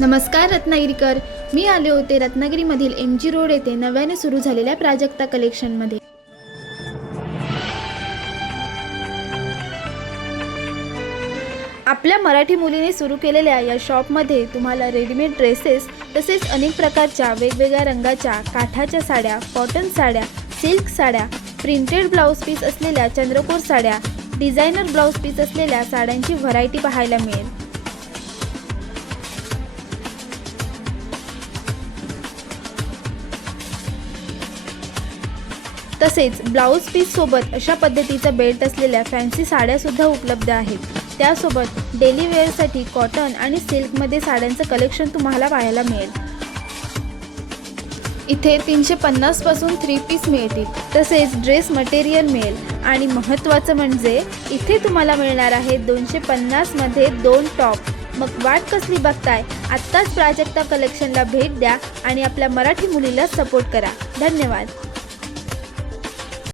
नमस्कार रत्नागिरीकर. मी आले होते रत्नागिरीमधील एम जी रोड येथे नव्याने सुरू झालेल्या प्राजक्ता कलेक्शनमध्ये. आपल्या मराठी मुलीने सुरू केलेल्या या शॉपमध्ये तुम्हाला रेडीमेड ड्रेसेस तसेच अनेक प्रकारच्या वेगवेगळ्या रंगाच्या काठाच्या साड्या कॉटन साड्या सिल्क साड्या प्रिंटेड ब्लाऊज पीस असलेल्या चंद्रकोर साड्या डिझायनर ब्लाऊज पीस असलेल्या साड्यांची व्हरायटी पाहायला मिळेल. तसेच ब्लाऊज पीस सोबत अशा पद्धतीचा बेल्ट असलेल्या फॅन्सी साड्यासुद्धा उपलब्ध आहेत. त्यासोबत डेली वेअरसाठी कॉटन आणि सिल्कमध्ये साड्यांचं कलेक्शन तुम्हाला पाहायला मिळेल. इथे तीनशे पन्नासपासून थ्री पीस मिळतील. तसेच ड्रेस मटेरियल मिळेल. आणि महत्त्वाचं म्हणजे इथे तुम्हाला मिळणार आहे दोनशे पन्नासमध्ये दोन टॉप मग वाट कसली बघताय? आत्ताच प्राजक्ता कलेक्शनला भेट द्या आणि आपल्या मराठी मुलीला सपोर्ट करा. धन्यवाद.